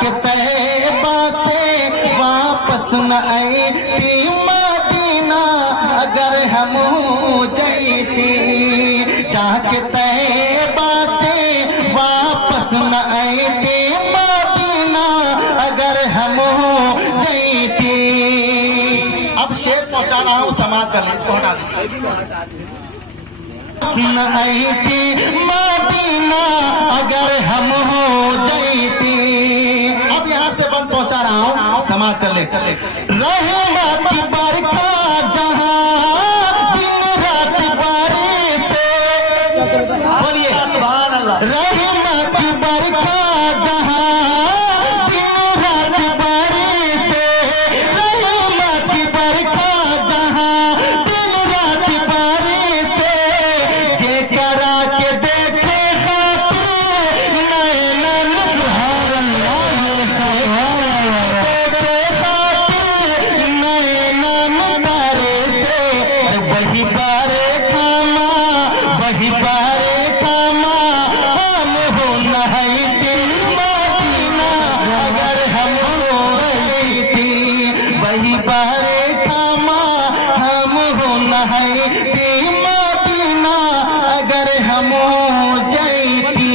जाके तैबा से वापस न आईती मदीना अगर हम जईती। जाके तैबा से वापस न आईती मदीना अगर हम जईती। अब शेर पहुंचा रहा हूं, समाप्त कर ले, इसको हटा दीजिए। मदीना अगर हम जईती। अब यहाँ से बंद पहुंचा रहा हूँ, समाप्त कर ले। रहमत की बरखा जहाँ दिन रात बारिश से, बोलिए रहमत की बरखा जहाँ दिन रात बारिश से। रहमत की बरखा जहाँ दिन रात बारिश से। जे करा के देखे खातिर नैनन सुभान अल्लाह देखे खातिर नैनन तारे से। वही बारे खामा वही बारे खामा हम हो नहाईती मदीना अगर हम जईती। वही बारे खामा हम हो नहाईती मदीना अगर हम जईती।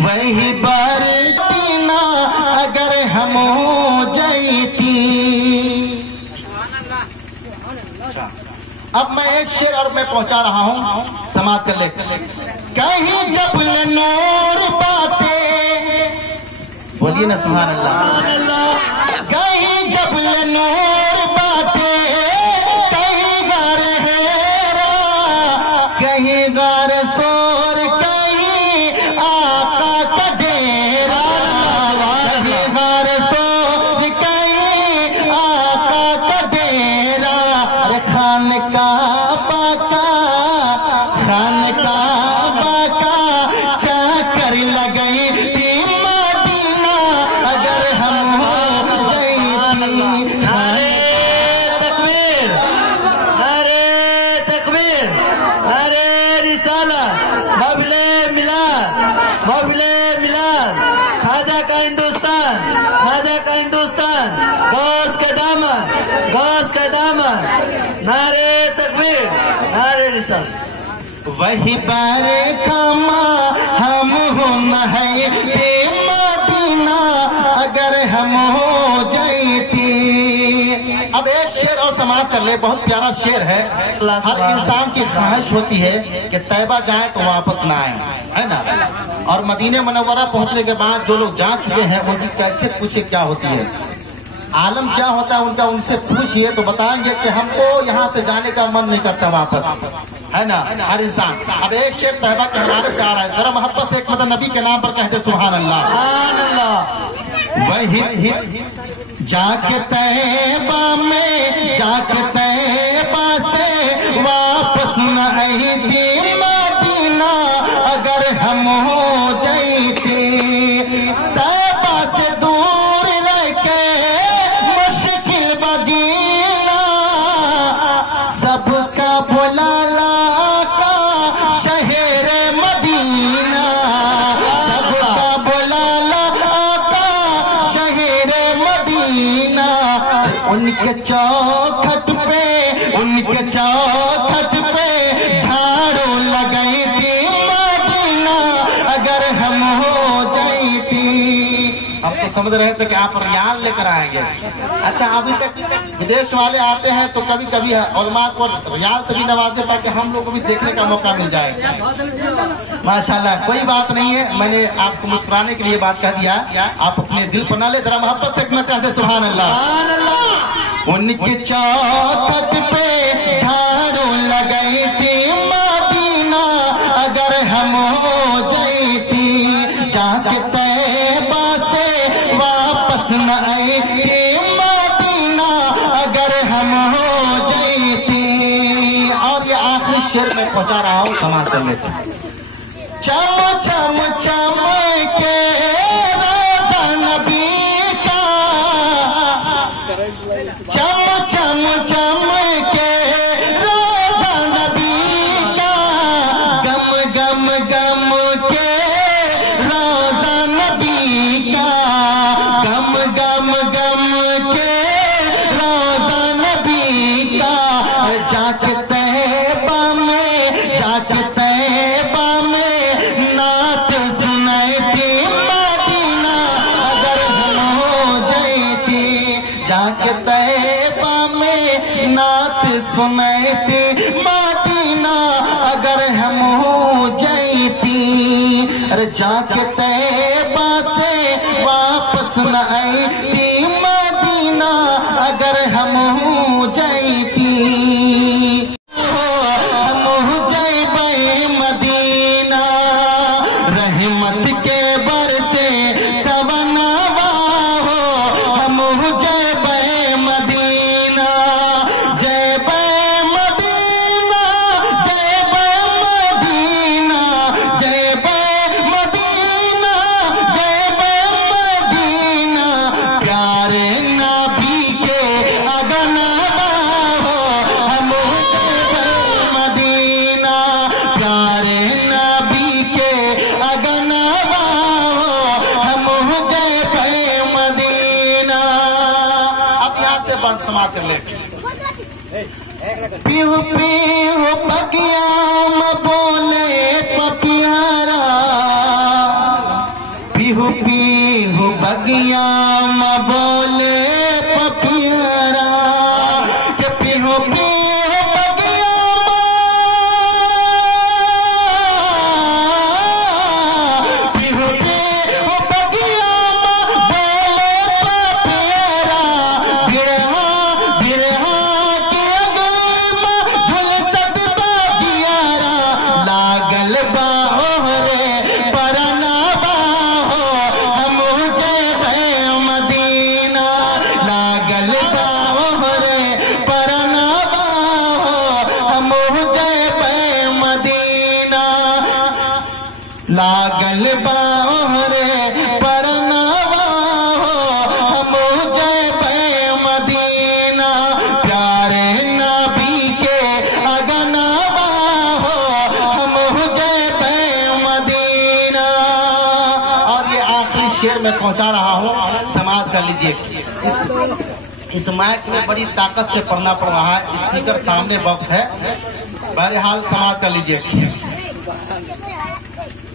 वही बारे मदीना अगर हम जईती। अब मैं एक शेर और मैं पहुंचा रहा हूं, समाप्त कर ले। कहीं जब नूर बाटे, बोलिए ना सुभान अल्लाह। कहीं जब नूर बाटे कहीं गार हेरा, कहीं गार सोर कहीं आका का डेरा। कहीं गार सोर कहीं आका का डेरा। अरे खान का बाका चाकर लगई थी मदीना अगर हम जईती। अरे तकबीर, अरे तकबीर, अरे रिसाला, मबले मिलाद, मबले मिलाद। खाजा का हिंदुस्तान, खाजा का हिंदुस्तान। गौस का दामन, गौस का दामन। नारे तकबीर, नारे रिसाला। वही बारे खामा हम हो नहाईती मदीना अगर हम जईती। अब एक शेर और समाप्त कर ले, बहुत प्यारा शेर है। हर इंसान की ख्वाहिश होती है कि तैबा जाए तो वापस ना आए, है ना। और मदीने मुनव्वरा पहुंचने के बाद जो लोग जा चुके हैं उनकी कैफियत पूछे क्या होती है, आलम क्या होता है उनका, उनसे पूछिए तो बताएंगे कि हमको यहाँ से जाने का मन नहीं करता वापस, है ना। हर इंसान। अब एक शेर तैबा के हवाले से आ रहा है, जरा मोहब्बत से एक मतलब नबी के नाम पर कहते सुभान अल्लाह। वही जाके तैबा में जाके तैबा से वापस न आईती मदीना अगर हम जईती। तैबा से दूर रह के मुश्किल बजीना, सबका बुलाला का शहर मदीना। सबका बुलाला का शहर मदीना। उनके चौखट पे झाड़ू लगाई थी मदीना अगर हम जईती। हम तो समझ रहे थे कि आप रियाल लेकर आएंगे। अच्छा, अभी तक विदेश वाले आते हैं तो कभी कभी उलमा को रियाल से भी नवाजे ताकि हम लोग को भी देखने का मौका मिल जाए। माशाल्लाह, कोई बात नहीं है, मैंने आपको मुस्कुराने के लिए बात कह दिया। आप अपने दिल पर ना ले, जरा मोहब्बत से मैं कहते सुभान अल्लाह। उनकी चौखट पे झाड़ू लगाई थी मदीना अगर हम जईती। जाके तैबा से वापस न आईती मदीना अगर हम जईती। और ये आखिरी शेर में पहुंचा रहा हूं, समाज करने से। चम चम चम के रोज़ा नबी का, चम चम चम के रोज़ा नबी का, गम गम गम के रोज़ा नबी का। सुनैती मदीना अगर हम जैती। अरे जाके तैबा से वापस न आईती मदीना अगर हम जैती। हम जैबै मदीना रहमत के बरसे सवनवा हो। हम जैबै मदीना जैबै मदीना जैबै मदीना जैबै मदीना जैबै मदीना प्यारे नबी के अगनवा हो। हम जैबै मदीना प्यारे नबी के अगनवा हो। हम जैबै मदीना। अब यहाँ से बंद समाप्त कर ले। पीहू पीहू बगिया में बोले पपियारा। पीहू पीहू बगिया में बोले पपियारा। के पीहू पीहू बगिया पीहू पीहू बगिया बोले पपियारा। बिरहा बिरहा के अगली झुलसत बाजियारा। लागल बा ओहरे परनावा हो। हम जैबै मदीना लागल बा ओहरे परनावा हो। हम जैबै मदीना लागल बा ओहरे परनावा हो। हम जैबै मदीना प्यारे नबी के अगनवा हो। हम जैबै मदीना। और ये आखिरी शेर में पहुंचा रहा हूँ, समाप्त कर लीजिए। इस माइक में बड़ी ताकत से पढ़ना पड़ रहा है। स्पीकर सामने बॉक्स है, बहरहाल समाप्त कर लीजिए।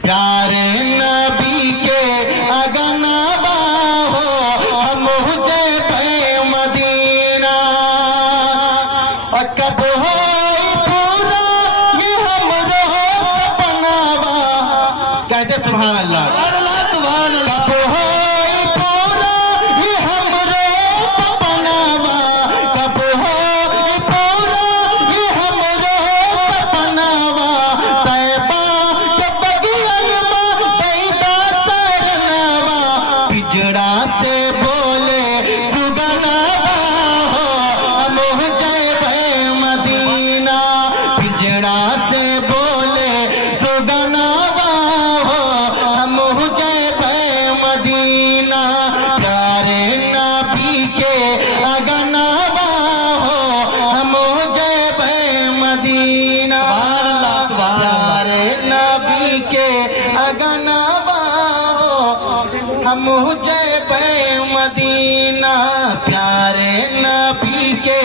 प्यारे नबी के अगनवा हो। हम जैबै मदीना और कब होई पूरा ये हमरो सपनावा। कहते सुभान अल्लाह। कब होई पूरा ये हमरो सपनावा। कब होई पूरा ये हमरो सपनावा। तैबा के बगियन में दैदा सरनावा। पिजड़ा से बोले सुगनावा हो। हम जैबै मदीना पिजड़ा से बोले सुगनावा हो। हम जैबै मदीना प्यारे नबी के अगनवा हो। हम जैबै मदीना प्यारे नबी के अगनवा हो। हम जैबै मदीना प्यारे नबी के